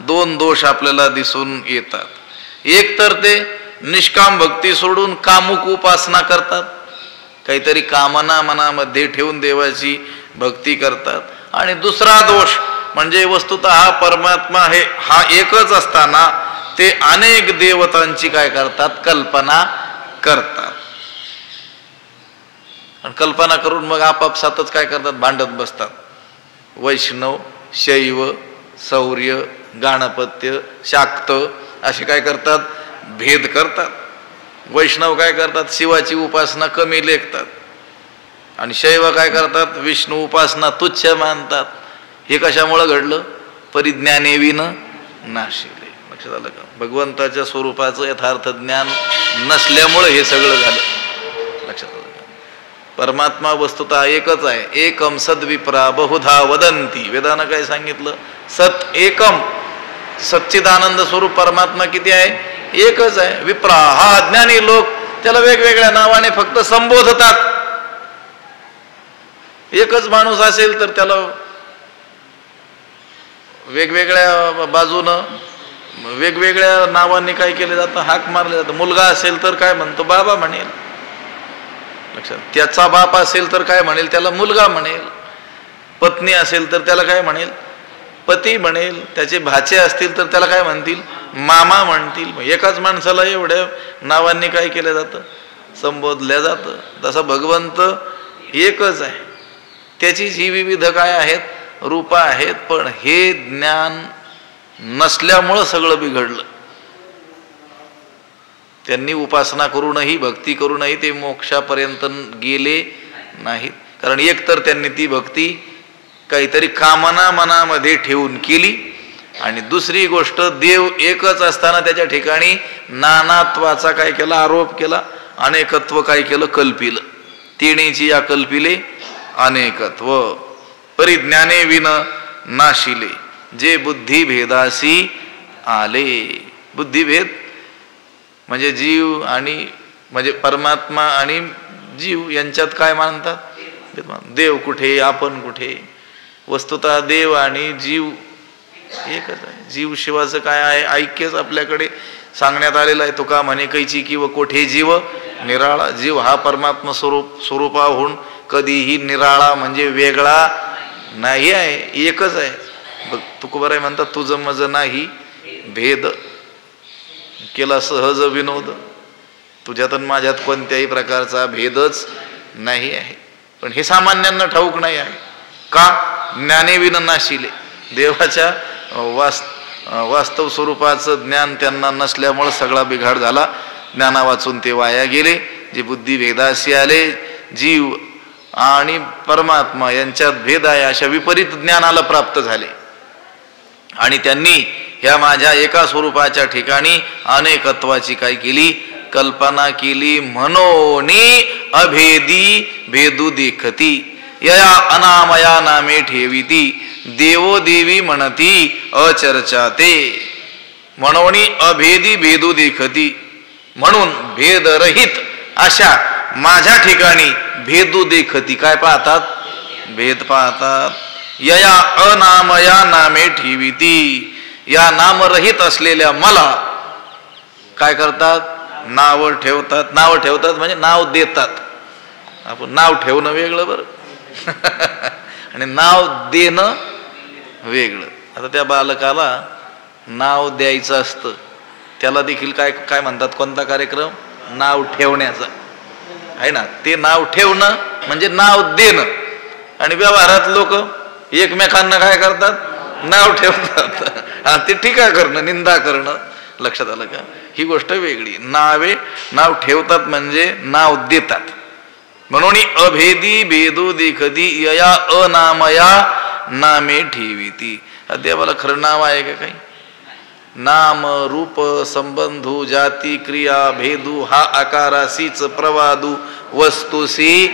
2 दोष आपल्याला दिसून येतात. एक तर ते निष्काम भक्ती सोडून कामुक उपासना करतात, काहीतरी कामना मनामध्ये ठेवून देवाची भक्ती करतात. आणि दुसरा दोष म्हणजे वस्तुतः परमात्मा हा एकच असताना ते अनेक देवतांची काय करतात, कल्पना करतात. आणि कल्पना करून मग आपापसातच काय करतात, भांडत बसतात. वैष्णव, शैव, सौर्य, गाणपत्य, शाक्त असे काय करतात, भेद करतात. वैष्णव काय करतात, शिवाची उपासना कमी लेखतात. आणि शैव काय करतात, विष्णू उपासना तुच्छ मानतात. हे कशामुळं घडलं, परिज्ञाने विन नाशिले. लक्षात आलं का, भगवंताच्या स्वरूपाचं यथार्थ ज्ञान नसल्यामुळे हे सगळं झालं. लक्षात आलं का, परमात्मा वस्तुतः एकच आहे. एकम सद्विप्रा बहुधा वदंती. वेदानं काय सांगितलं, सत एकम, सच्चिदानंद स्वरूप परमात्मा किती आहे, एकच आहे. विप्रा हा अज्ञानी लोक त्याला वेगवेगळ्या नावाने फक्त संबोधतात. एकच माणूस असेल तर त्याला वेगवेगळ्या बाजूनं वेगवेगळ्या नावांनी काय केलं जातं, हाक मारले जातं. मुलगा असेल तर काय म्हणतो, बाबा म्हणेल. लक्षात, त्याचा बाप असेल तर काय म्हणेल, त्याला मुलगा म्हणेल. पत्नी असेल तर त्याला काय म्हणेल, पती म्हणेल. त्याचे भाचे असतील तर त्याला काय म्हणतील, मामा म्हणतील. एकाच माणसाला एवढ्या नावांनी काय केलं जातं, संबोधल्या जातं. तसा भगवंत एकच आहे, त्याची जी विविध काय आहेत, रूपा आहेत. पण हे ज्ञान नसल्यामुळं सगळं बिघडलं. त्यांनी उपासना करूनही भक्ती करूनही ते मोक्षापर्यंत गेले नाहीत. कारण एक तर त्यांनी ती भक्ती काहीतरी कामना मनामध्ये ठेवून केली, आणि दुसरी गोष्ट देव एकच असताना त्याच्या ठिकाणी नानात्वाचा काय केला, आरोप केला. अनेकत्व काय केलं, कल्पिलं. तिणीची या कल्पिले अनेकत्व. परिज्ञाने विन नाशिले जे बुद्धिभेदासी आले. बुद्धिभेद म्हणजे जीव आणि म्हणजे परमात्मा आणि जीव यांच्यात काय मानतात, देव कुठे आपण कुठे. वस्तुतः देव आणि जीव एकच आहे. जीव शिवाचं काय आहे, ऐक्यच आपल्याकडे सांगण्यात आलेलं आहे. तुका म्हणे कैची किंवा कोठे जीव निराळा. जीव हा परमात्मा स्वरूपाहून कधीही निराळा म्हणजे वेगळा नाही आहे, एकच आहे. बघ तुकोबाराय म्हणतात, तुझं मज नाही भेद केला सहज विनोद. तुझ्यात आणि माझ्यात कोणत्याही प्रकारचा भेदच नाही आहे. पण हे सामान्यांना ठाऊक नाही आहे. का, ज्ञाने विन नाशिले. देवाच्या वास्तव स्वरूपाचं ज्ञान त्यांना नसल्यामुळे सगळा बिघाड झाला. ज्ञाना वाचून ते वाया गेले. जे बुद्धिभेदाशी आले, जीव आणि परमात्मा यांच्यात भेद आहे अशा विपरीत ज्ञानाला प्राप्त झाले. आणि त्यांनी ह्या माझ्या एका स्वरूपाच्या ठिकाणी अनेकत्वाची काय केली, कल्पना केली. म्हणोनी अभेदी भेदू देखती या अनामया नामे ठेविती देवो देवी म्हणती अचर्चाते. म्हणोनी अभेदी भेदू देखती, म्हणून भेदरहित अशा माझ्या ठिकाणी भेदू देखती काय पाहतात, भेद पाहतात. यया अनामया नामे ठेविती, या नामरहित असलेल्या मला काय करतात? नाव ठेवतात. नाव ठेवतात म्हणजे नाव देतात. आपण नाव ठेवणं वेगळं बरं आणि नाव देणं वेगळं. आता त्या बालकाला नाव द्यायचं असतं, त्याला देखील काय काय म्हणतात? कोणता कार्यक्रम? नाव ठेवण्याचा आहे ना. ते नाव ठेवणं म्हणजे नाव देणं. आणि व्यवहारात लोक एकमेकांना काय करतात? नाव ठेवतात. हा, ते टीका करणं, निंदा करणं. लक्षात आलं का? ही गोष्ट वेगळी. नाव ठेवतात म्हणजे नाव देतात. म्हणून अभेदी भेदू देखदी यया अनामया नामे ठेविती. देवाला खरं नाव आहे का काही? नाम रूप संबंधू जाती क्रिया भेदू हा आकारासीच प्रवादू वस्तुसी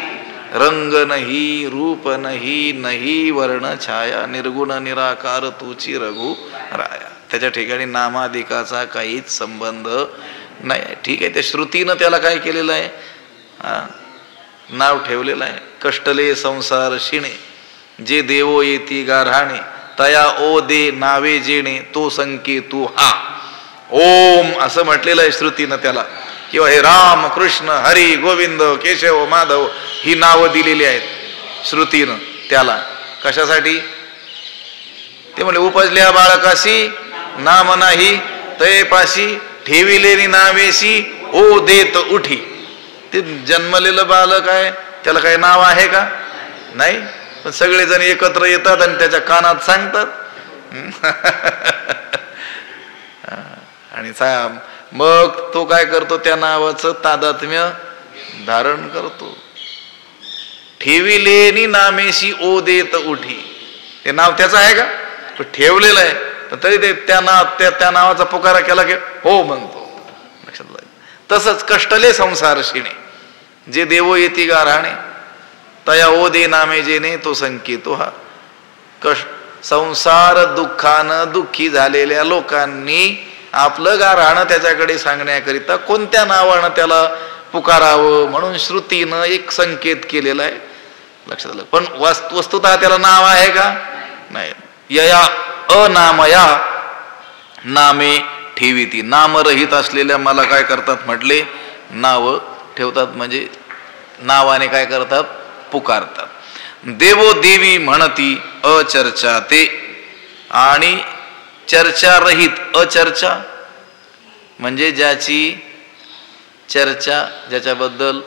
रंग नाही रूप नाही नाही वर्ण छाया निर्गुण निराकार तुची रघु राया. त्याच्या ठिकाणी नामाधिकाचा काहीच संबंध नाही. ठीक आहे, त्या श्रुतीनं त्याला काय केलेलं आहे? नाव ठेवलेलं आहे. कष्टले संसार शिणे जे देवो येती गारहाणे तया ओ दे नावे जेणे तो संकेतू हा. ओम असं म्हटलेलं आहे श्रुतीनं त्याला. किंवा हे राम कृष्ण हरी गोविंद केशव माधव ही नावं दिलेली आहेत श्रुतीनं त्याला. कशासाठी? ते म्हणजे उपजल्या बाळकाशी नाम नाही तये पाशी ठेविलेली नावेशी ओ देत उठी. ते जन्मलेलं बालक आहे, त्याला काही नाव आहे का? नाही. पण सगळेजण एकत्र येतात आणि त्याच्या कानात सांगतात आणि मग तो काय करतो? त्या नावाचं तादात्म्य धारण करतो. ठेविलेनी नामेशी ओ देत उठी. ते नाव त्याचं आहे का? तो ठेवलेलं आहे, पण तरी ते त्या नावाचा पुकारा केला की हो म्हणतो. लक्षात आलं? तसंच कष्टले संसार शिणे जे देवो येती गारहाणे तया ओ दे नामे जेने तो संकेतो हा. संसार दुःखानं दुःखी झालेल्या लोकांनी आपलं गारहाणं त्याच्याकडे सांगण्याकरिता कोणत्या नावानं त्याला पुकारावं म्हणून श्रुतीनं एक संकेत केलेला आहे. लक्षात आलं? पण वस्तुतः त्याला नाव आहे का? नाही. यया अनामया नामे ठेविती. नामरहित असलेल्या मला काय करतात म्हटले? नाव ठेवतात. म्हणजे नावाने काय करतात? पुकारतात. देवो देवी म्हणती अचर्चा ते. आणि चर्चा रहित अचर्चा म्हणजे ज्याची चर्चा, ज्याच्याबद्दल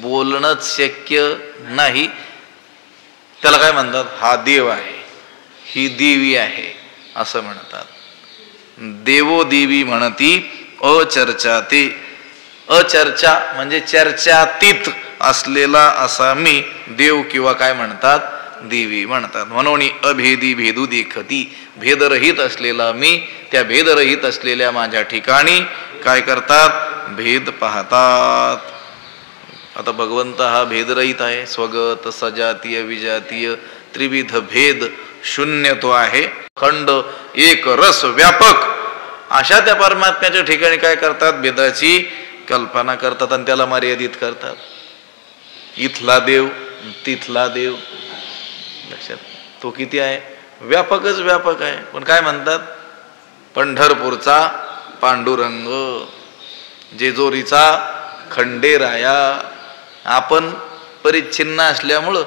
बोलणंच शक्य नाही, त्याला काय म्हणतात? हा देव आहे, ही देवी आहे असं म्हणतात. देवो देवी म्हणती अचर्चा ते. अचर्चा म्हणजे चर्चातीत असलेला असा मी देव किंवा काय म्हणतात? देवी म्हणतात. म्हणून अभेदी भेदू देखती. भेदरहित असलेला मी त्या भेदरहित असलेल्या माझ्या ठिकाणी काय करतात? भेद पाहतात. आता भगवंत हा भेदरहित आहे. स्वगत सजातीय विजातीय त्रिविध भेद शून्य तो आहे. खंड एक रस व्यापक अशा त्या परमात्म्याच्या ठिकाणी काय करतात? भेदाची कल्पना करतात आणि त्याला मर्यादित करतात. इथला देव तिथला देव. लक्षात? तो किती आहे? व्यापकच व्यापक आहे. पण काय म्हणतात? पंढरपूरचा पांडुरंग, जेजोरीचा खंडेराया. आपण परिच्छिन्न असल्यामुळं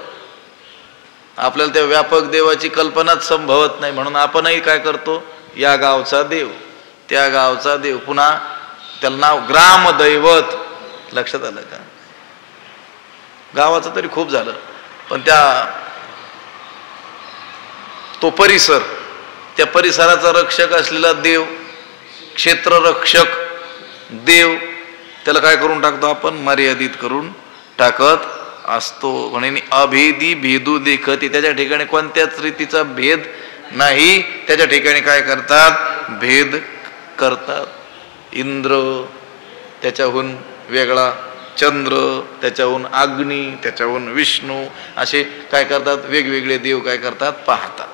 आपल्याला त्या व्यापक देवाची कल्पनाच संभवत नाही. म्हणून आपणही काय करतो? या गावचा देव, त्या गावचा देव. पुन्हा त्याला नाव ग्रामदैवत. लक्षात आलं का? गावाचं तरी खूप झालं, पण तो परिसर, त्या परिसराचा रक्षक असलेला देव, क्षेत्ररक्षक देव, त्याला काय करून टाकतो आपण? मर्यादित करून टाकत असतो. म्हणून अभेदी भेदू देखती. त्याच्या ठिकाणी कोणत्याच रीतीचा भेद नाही. त्याच्या ठिकाणी काय करतात? भेद करतात. इंद्र त्याच्याहून वेगळा, चंद्र त्याच्याहून अग्नी, त्याच्याहून विष्णू, असे काय करतात? वेगवेगळे देव काय करतात? पाहतात.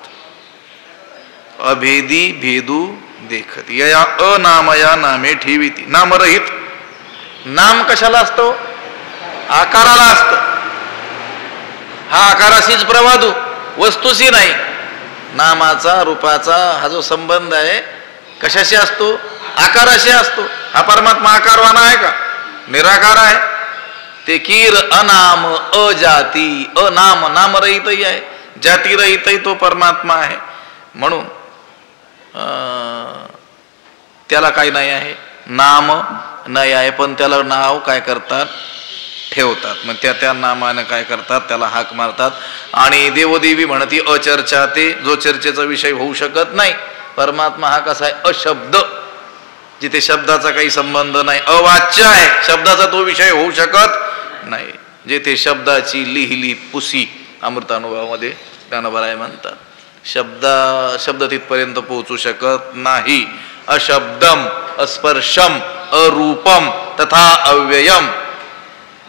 अभेदी भेदू देखती. या अनामया नामे ठेविती. नामरहित. नाम कशाला असतो? आकाराला असतं. हा आकाराशीच प्रवादू, वस्तूशी नाही. नामाचा रूपाचा हा जो संबंध आहे कशाशी असतो? आकाराशी असतो. हा परमात्मा आकारवान आहे का? निराकार आहे. ते कीर अनाम अजाती अनाम नामरहितही आहे, जातीरहितही तो परमात्मा आहे. म्हणून त्याला काही नाही आहे, नाम नाही आहे, पण त्याला नाव काय करतात? ठेवतात. मग त्या नामानं काय करतात? त्याला हाक मारतात. आणि देवदेवी म्हणती अचर्चा, ते जो चर्चेचा विषय होऊ शकत नाही. परमात्मा हा कसा आहे? अशब्द, जिथे शब्दाचा काही संबंध नाही, अवाच्य आहे, शब्दाचा तो विषय होऊ शकत नाही. जेथे शब्दाची लिहिली पुसी अमृतानुभवामध्ये ज्ञानोबराय म्हणतात, शब्द तिथपर्यंत पोहोचू शकत नाही. अशब्दम अस्पर्शम अरूपम तथा अव्ययम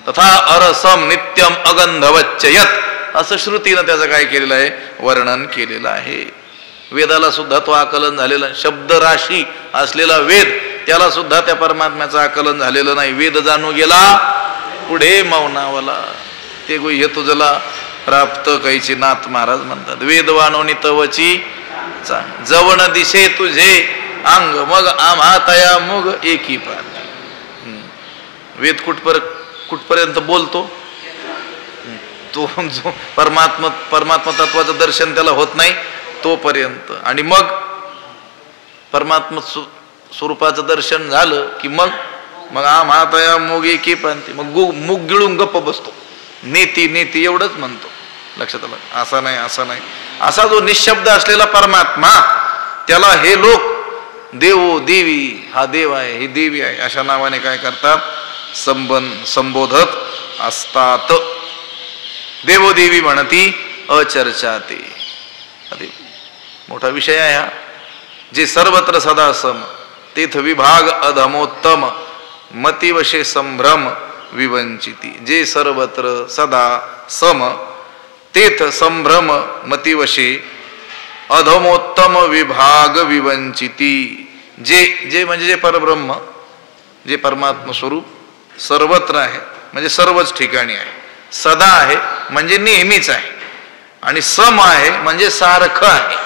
तथा अरसम नित्यम अगंधवच्चयत असं श्रुतीनं त्याचं काय केलेलं आहे? वर्णन केलेलं आहे. वेदाला सुद्धा तो आकलन झालेला, शब्द राशी असलेला वेद, त्याला सुद्धा त्या परमात्म्याचं आकलन झालेलं नाही. वेद जाणू गेला पुढे मौनावला, ते गुह्य तुझला प्राप्त कैची नाथ महाराज म्हणतात. वेद वाणोनी तवची जवण दिशे तुझे अंग, मग आम्हा तया मुग एकी पार. वेद कुठपर्यंत बोलतो? तो जो परमात्मा तत्वाचं दर्शन त्याला होत नाही तोपर्यंत. आणि मग परमात्मा स्वरूपाचं दर्शन झालं की मग आम्हा तया मुग एकी पांती, मग मुग गिळून गप्प बसतो. नेती एवढंच म्हणतो. लक्षात आलं? असा नाही. असा जो निशब्द असलेला परमात्मा, त्याला हे लोक देवो देवी, हा देव आहे, ही देवी आहे, अशा नावाने काय करतात? संबोधत असतात. देवोदेवी म्हणती अचर्चाते. मोठा विषय आहे हा. जे सर्वत्र सदा सम, तेथ विभाग अधमोत्तम, मतिवशे संभ्रम विवंचिती. जे सर्वत्र सदा सम, तेथ संभ्रम मतिवशे अधमोत्तम विभाग विवंचिती. जे म्हणजे जे परब्रह्म, जे परमात्म स्वरूप सर्वत्र आहे म्हणजे सर्वच ठिकाणी आहे. सदा आहे म्हणजे नेहमीच आहे. आणि सम आहे म्हणजे सारखं आहे.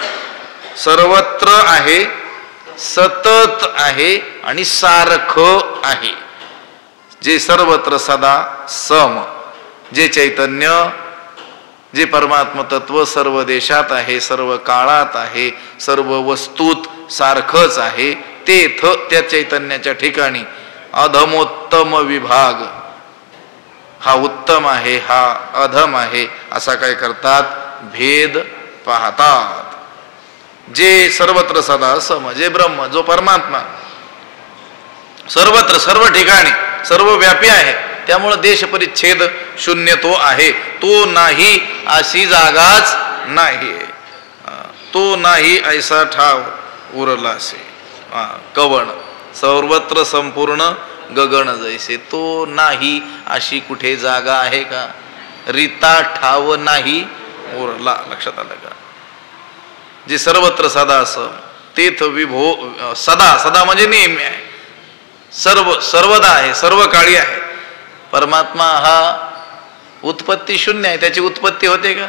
सर्वत्र आहे, सतत आहे आणि सारखं आहे. जे सर्वत्र सदा सम, जे चैतन्य, जे परमात्म तत्व सर्व देशात आहे, सर्व काळात आहे, सर्व वस्तूत सारखंच आहे, तेथ त्या चैतन्याच्या ठिकाणी अधमोत्तम विभाग, हा उत्तम आहे, हा अधम आहे, असा काय करतात? भेद पाहतात. जे सर्वत्र सदा सम, जे ब्रह्म, जो परमात्मा सर्वत्र सर्व ठिकाणी सर्व व्यापी आहे, त्यामुळे देश परिच्छेद शून्य तो आहे. तो नाही अशी जागाच नाही. तो नाही ऐसा ठाव उरलासे कवण, सर्वत्र संपूर्ण गगन जैसे. तो नाही अशी कुठे जागा आहे का? रीता ठाव नाही उरला. लक्षात आलं का? जे सर्वत्र सदा सम, तेथ विभो सदा म्हणजे नेहमी आहे, सर्वदा आहे, सर्व काळी आहे. परमात्मा हा उत्पत्ती शून्य आहे. त्याची उत्पत्ती होते का?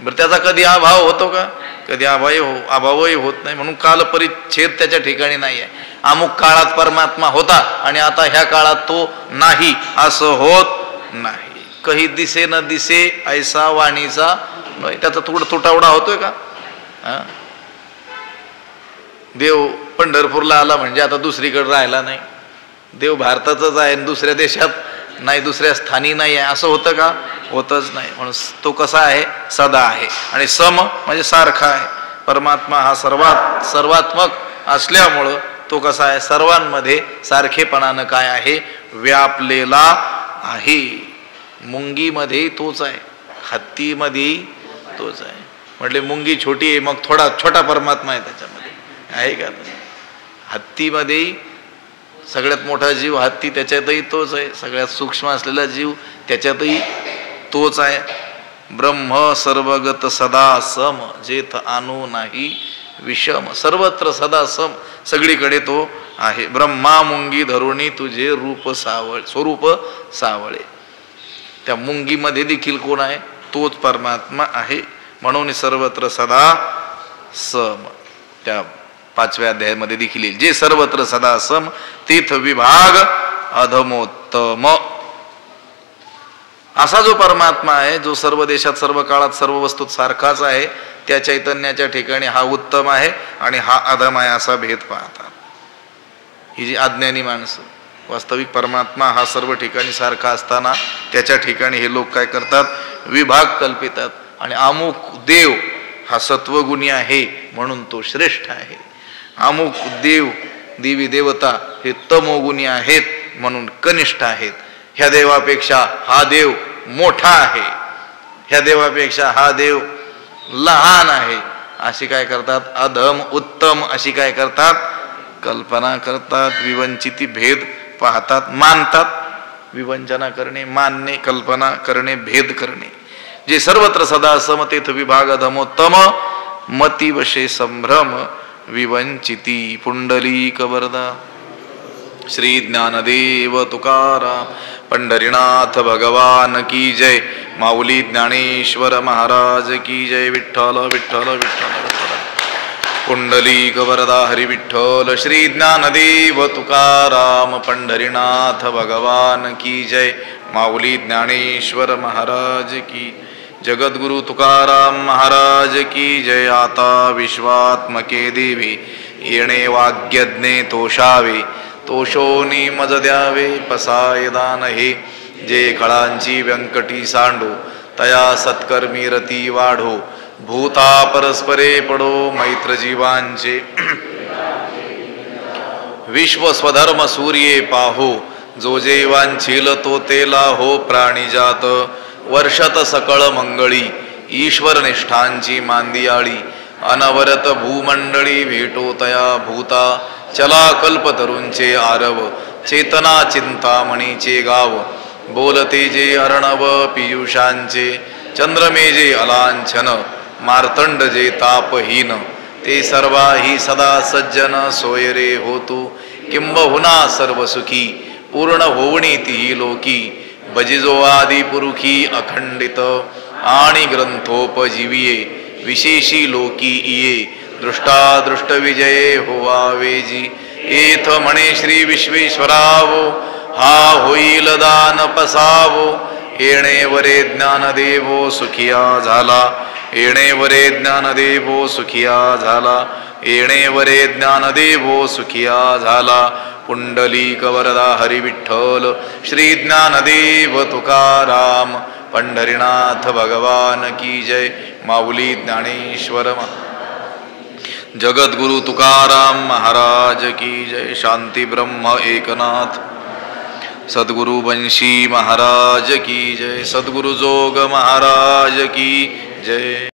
बरं, त्याचा कधी अभाव होतो का? कधी अभावही होत नाही. म्हणून काल परिच्छेद त्याच्या ठिकाणी नाही आहे. अमुक काळात परमात्मा होता आणि आता ह्या काळात तो नाही, असं होत नाही. काही दिसे न दिसे ऐसा वाणीचा नाही. त्याचा तुटावडा होतोय का? देव पंढरपूरला आला म्हणजे आता दुसरीकडे राहिला नाही. देव भारतातच आहे, दुसऱ्या देशात नाही, दुसऱ्या स्थानी नाही आहे, असं होतं का? होतच नाही. म्हणून तो कसा आहे? सदा आहे. आणि सम म्हणजे सारखा आहे. परमात्मा हा सर्वात्मक असल्यामुळं तो कसा आहे? सर्वांमध्ये सारखेपणानं काय आहे? व्यापलेला आहे. मुंगीमध्ये तोच आहे, हत्तीमध्ये तोच आहे. म्हटले मुंगी छोटी आहे, मग छोटा परमात्मा आहे त्याच्यामध्ये, आहे का? हत्तीमध्ये सगळ्यात मोठा जीव हत्ती, त्याच्यातही तोच आहे. सगळ्यात सूक्ष्म असलेला जीव, त्याच्यातही तोच आहे. ब्रह्म सर्वगत सदा सम, जेथ आणू नाही विषम. सर्वत्र सदा सम, सगळीकडे तो आहे. ब्रह्मा मुंगी धरुणी तुझे स्वरूप सावळे. त्या मुंगीमध्ये देखील कोण आहे? तोच परमात्मा आहे. म्हणून सर्वत्र सदा सम, त्या 5व्या अध्यायामध्ये देखील येईल. जे सर्वत्र सदा सम तीर्थ विभाग अधमोत्तम. असा जो परमात्मा आहे, जो सर्व देशात सर्व काळात सर्व वस्तूत सारखाच आहे, त्या चैतन्याच्या ठिकाणी हा उत्तम आहे आणि हा अधम आहे असा भेद पाहतात ही जी अज्ञानी माणसं. वास्तविक परमात्मा हा सर्व ठिकाणी सारखा असताना त्याच्या ठिकाणी हे लोक काय करतात, विभाग कल्पितात. आणि अमुक देव हा सत्वगुणी आहे म्हणून तो श्रेष्ठ आहे, अमुक देव देवी देवता हे तमोगुणी आहेत म्हणून कनिष्ठ आहेत, ह्या देवापेक्षा हा देव मोठा आहे, ह्या देवापेक्षा हा देव लहान आहे, अशी काय करतात, अधम उत्तम अशी काय करतात, कल्पना करतात. विवंचिती भेद पाहतात, मानतात. विवंचना करणे, मानणे, कल्पना करणे, भेद करणे. जे सर्वत्र सदा समतेथ विभाग अधमोत्तम मतिवशे संभ्रम विवंचिती. पुंडलीक वरदा. श्री ज्ञानदेव तुकाराम पंढरीनाथ भगवान की जय. माऊली ज्ञानेश्वर महाराज की जय. विठ्ठल विठ्ठल विठ्ठल विठ्ठल. पुंडलीक वरदा हरी विठ्ठल. श्री ज्ञानदेव तुकाराम पंढरीनाथ भगवान की जय. माऊली ज्ञानेश्वर महाराज की. जगद्गुरु तुकाराम महाराज की जय. आता विश्वात्मके देवी येणे वाग्यज्ञे तोषावे, तोषोनी मज द्यावे पसाय दान हे. जे कळांची व्यंकटी सांडो तया सत्कर्मी रती वाढो. भूता परस्परे पडो मैत्र जीवांचे. विश्व स्वधर्म सूर्ये पाहो, जो जे वांछील तो तेला हो प्राणीजात. वर्षत सकळ मंगळी ईश्वर निष्ठांची मांदियाळी. अनवरत भूमंडळी भेटो तया भूता. चला कल्पतरूंचे आरव, चेतना चिंतामणीचे गाव. बोलते जे अर्णव पियुषांचे, चंद्रमेजे अलांछन. मार्तंड जे तापहीन, ते सर्वाही सदा सज्जन सोय रे होतू. किंबहुना सर्व सुखी पूर्ण होवणी ती लोकी. भजिजो आदि पुरुखी अखंडित, आणि ग्रंथोपजीविये विशेषी लोकी इये. दृष्टादृष्ट विजये होवावेजी. एथ म्हणे श्री विश्वेश्वरावो, हा होईल दान पसावो. येणे वरे ज्ञानदेवो सुखिया झाला, येणे वरे ज्ञानदेवो सुखिया झाला, येणे वरे ज्ञानदेवो सुखिया झाला. पुंडलीक वरदा हरी विठ्ठल. श्री ज्ञानदेव तुकाराम पंढरीनाथ भगवान की जय. माऊली ज्ञानेश्वर. जगद्गुरु तुकाराम महाराज की जय. शांती ब्रह्म एकनाथ सद्गुरु बंशी महाराज की जय. सद्गुरु जोग महाराज की जय.